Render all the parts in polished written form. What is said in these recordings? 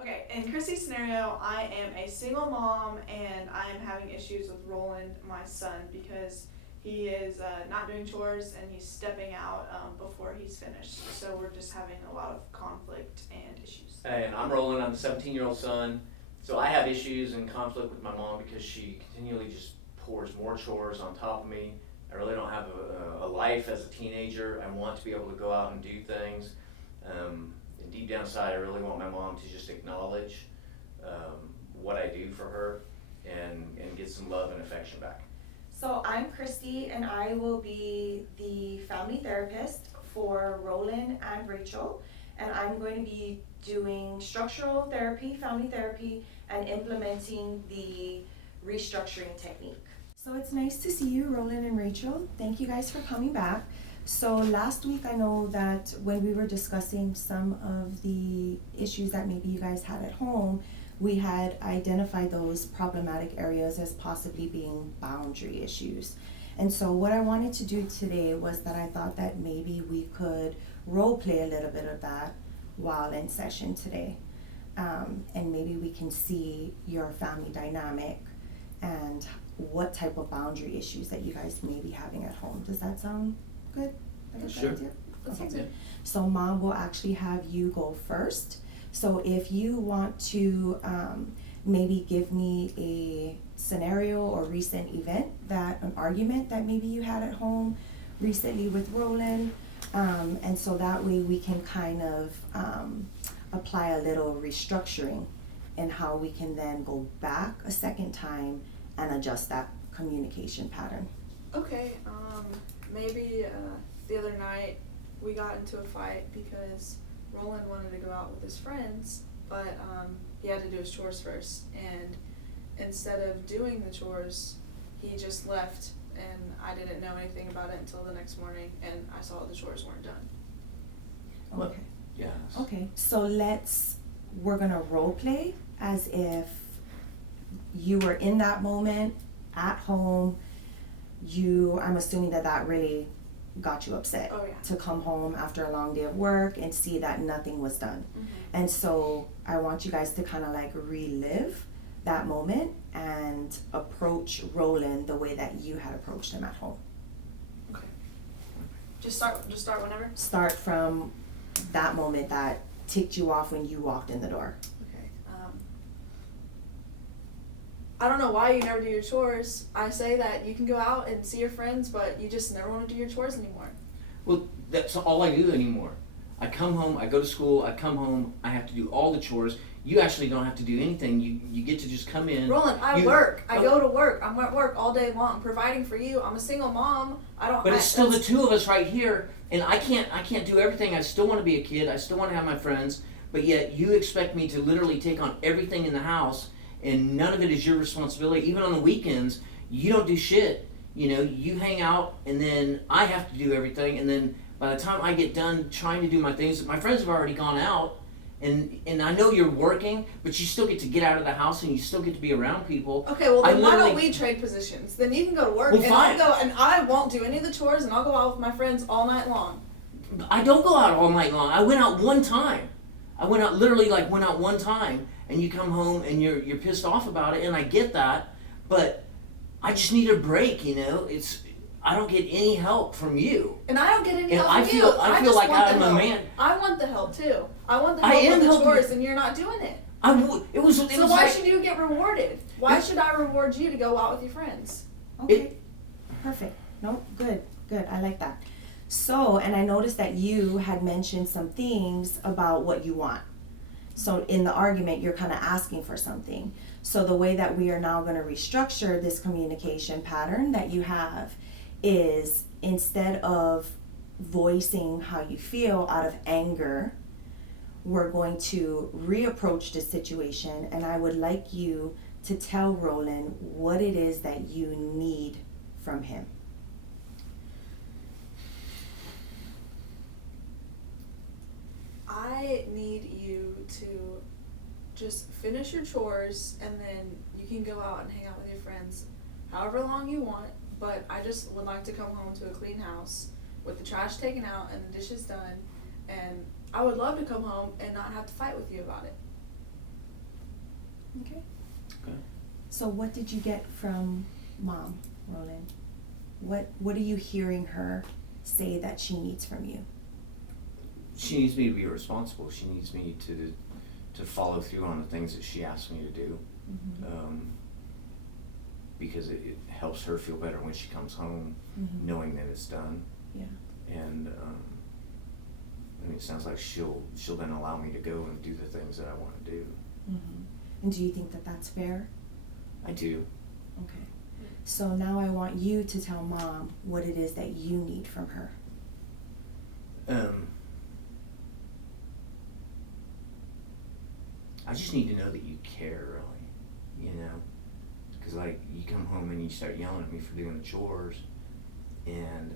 Okay, in Christy's scenario, I am a single mom and I am having issues with Roland, my son, because he is not doing chores and he's stepping out before he's finished. So we're just having a lot of conflict and issues. And I'm Roland, I'm a 17-year-old son. So I have issues and conflict with my mom because she continually just pours more chores on top of me. I really don't have a life as a teenager. I want to be able to go out and do things. And deep down inside, I really want my mom to just acknowledge what I do for her and get some love and affection back. So I'm Cristy, and I will be the family therapist for Roland and Rachel, and I'm going to be doing structural therapy, family therapy, and implementing the restructuring technique. So it's nice to see you, Roland and Rachel. Thank you guys for coming back. So last week, I know that when we were discussing some of the issues that maybe you guys had at home, we had identified those problematic areas as possibly being boundary issues. And so what I wanted to do today was that I thought that maybe we could role play a little bit of that while in session today. And maybe we can see your family dynamic and what type of boundary issues that you guys may be having at home. Does that sound good? Sure. That sounds Yeah. good. So Mom will actually have you go first. So if you want to maybe give me a scenario or recent event, an argument that maybe you had at home recently with Roland, and so that way we can kind of apply a little restructuring and how we can then go back a second time and adjust that communication pattern. Okay, maybe the other night we got into a fight because Roland wanted to go out with his friends, but he had to do his chores first, and instead of doing the chores, he just left, and I didn't know anything about it until the next morning, and I saw the chores weren't done. Okay. Yeah. Okay, so we're gonna role play as if you were in that moment at home. I'm assuming that really got you upset. Oh, yeah. To come home after a long day of work and see that nothing was done. Mm-hmm. And so I want you guys to kind of like relive that moment and approach Roland the way that you had approached him at home. Okay. Just start whenever? Start from that moment that ticked you off when you walked in the door. Okay. I don't know why you never do your chores. I say that you can go out and see your friends, but you just never want to do your chores anymore. Well, that's all I do anymore. I come home, I go to school, I come home, I have to do all the chores. You actually don't have to do anything. You get to just come in. Roland, I work. I go to work. I'm at work all day long, providing for you. I'm a single mom. But it's still the two of us right here, and I can't do everything. I still want to be a kid. I still want to have my friends, but yet you expect me to literally take on everything in the house, and none of it is your responsibility. Even on the weekends, you don't do shit. You know, you hang out, and then I have to do everything, and then by the time I get done trying to do my things, my friends have already gone out, and I know you're working, but you still get to get out of the house and you still get to be around people. Okay, well then why don't we trade positions? Then you can go to work, well, and fine. I won't do any of the chores, and I'll go out with my friends all night long. I don't go out all night long. I went out one time. I went out one time, and you come home and you're pissed off about it, and I get that, but I just need a break. You know, I don't get any help from you. And I don't get any help from you. I feel like I'm a man. I want the help too. I want the help with the chores, and you're not doing it. So why should you get rewarded? Why should I reward you to go out with your friends? Okay, perfect. No, good. I like that. So, and I noticed that you had mentioned some things about what you want. So in the argument, you're kind of asking for something. So the way that we are now going to restructure this communication pattern that you have is, instead of voicing how you feel out of anger, we're going to reapproach the situation, and I would like you to tell Roland what it is that you need from him. I need you to just finish your chores, and then you can go out and hang out with your friends however long you want, but I just would like to come home to a clean house with the trash taken out and the dishes done, and I would love to come home and not have to fight with you about it. Okay. Okay. So what did you get from Mom, Roland? What are you hearing her say that she needs from you? She needs me to be responsible. She needs me to follow through on the things that she asks me to do. Mm-hmm. Because it helps her feel better when she comes home, Mm-hmm. knowing that it's done. Yeah. And I mean, it sounds like she'll then allow me to go and do the things that I want to do. Mm-hmm. And do you think that that's fair? I do. Okay. So now I want you to tell Mom what it is that you need from her. I just need to know that you care, really, you know? Because, like, you come home and you start yelling at me for doing the chores, and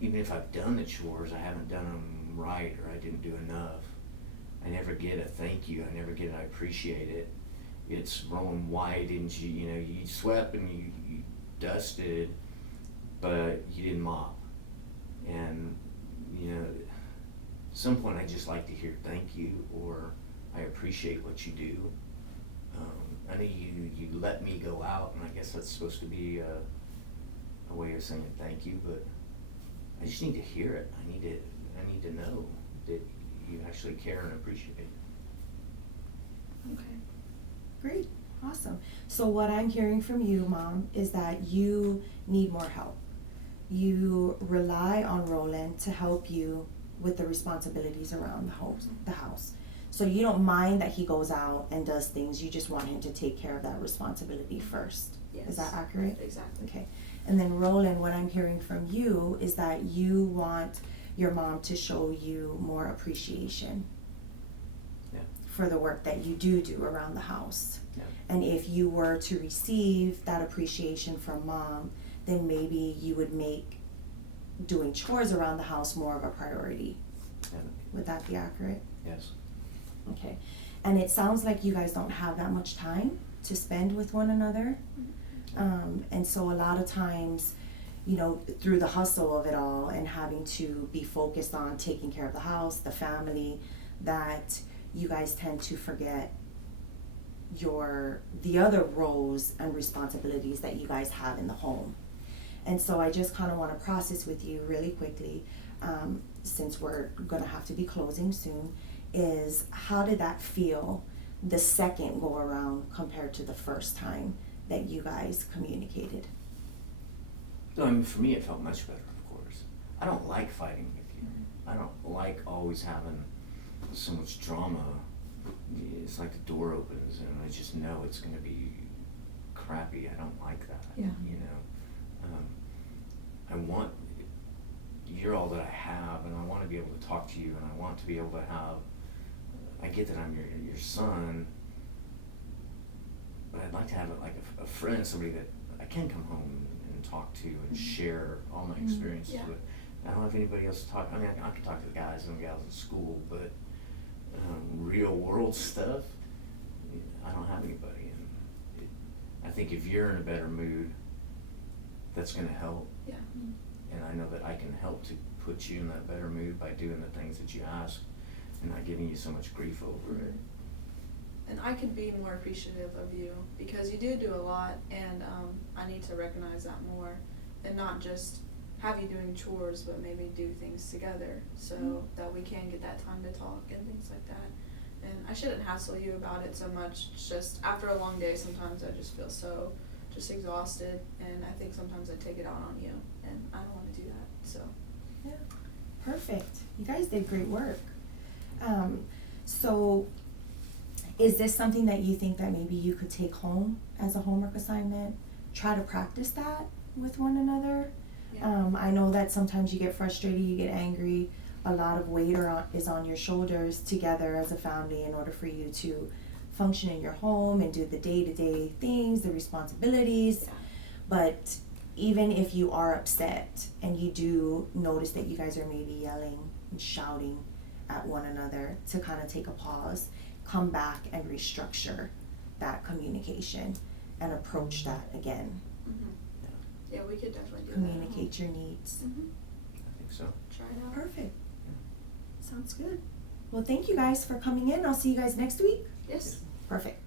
even if I've done the chores, I haven't done them right, or I didn't do enough. I never get a thank you. I never get I appreciate it. It's Roland, why didn't you, you know, you swept and you dusted, but you didn't mop. And, you know, at some point I just like to hear thank you, or I appreciate what you do. I know you let me go out, and I guess that's supposed to be a way of saying thank you, but I just need to hear it. I need to know that you actually care and appreciate it. Okay. Great. Awesome. So what I'm hearing from you, Mom, is that you need more help. You rely on Roland to help you with the responsibilities around the house. So you don't mind that he goes out and does things, you just want him to take care of that responsibility first. Yes. Is that accurate? Exactly. Okay. And then Roland, what I'm hearing from you is that you want your mom to show you more appreciation. Yeah. For the work that you do around the house. Yeah. And if you were to receive that appreciation from Mom, then maybe you would make doing chores around the house more of a priority. Yeah. Would that be accurate? Yes. Okay. And it sounds like you guys don't have that much time to spend with one another. And so a lot of times, you know, through the hustle of it all and having to be focused on taking care of the house, the family, that you guys tend to forget the other roles and responsibilities that you guys have in the home. And so I just kind of want to process with you really quickly, since we're going to have to be closing soon, is how did that feel the second go around compared to the first time that you guys communicated? So, I mean, for me, it felt much better, of course. I don't like fighting with you. I don't like always having so much drama. It's like the door opens and I just know it's going to be crappy. I don't like that. Yeah. You know, you're all that I have, and I want to be able to talk to you, and I want to be able to have. I get that I'm your son, but I'd like to have like a friend, somebody that I can come home and talk to and share all my experiences Yeah. with. I don't have anybody else to talk. I mean, I can talk to the guys and the gals at school, but real world stuff, I don't have anybody. And I think if you're in a better mood, that's going to help. Yeah. And I know that I can help to put you in that better mood by doing the things that you ask and not giving you so much grief over it. And I could be more appreciative of you because you do a lot, and I need to recognize that more and not just have you doing chores, but maybe do things together so that we can get that time to talk and things like that. And I shouldn't hassle you about it so much. It's just after a long day, sometimes I just feel so just exhausted, and I think sometimes I take it out on you, and I don't want to do that. So Yeah, perfect. You guys did great work. So is this something that you think that maybe you could take home as a homework assignment? Try to practice that with one another? yeah. I know that sometimes you get frustrated, you get angry. A lot of weight is on your shoulders together as a family in order for you to function in your home and do the day-to-day things, the responsibilities. Yeah. But even if you are upset and you do notice that you guys are maybe yelling and shouting at one another, to kind of take a pause, come back and restructure that communication and approach that again. Yeah, we could definitely do Communicate your needs. that. I think so. Try it out. Perfect. Sounds good. Well, thank you guys for coming in. I'll see you guys next week. Yes. Perfect.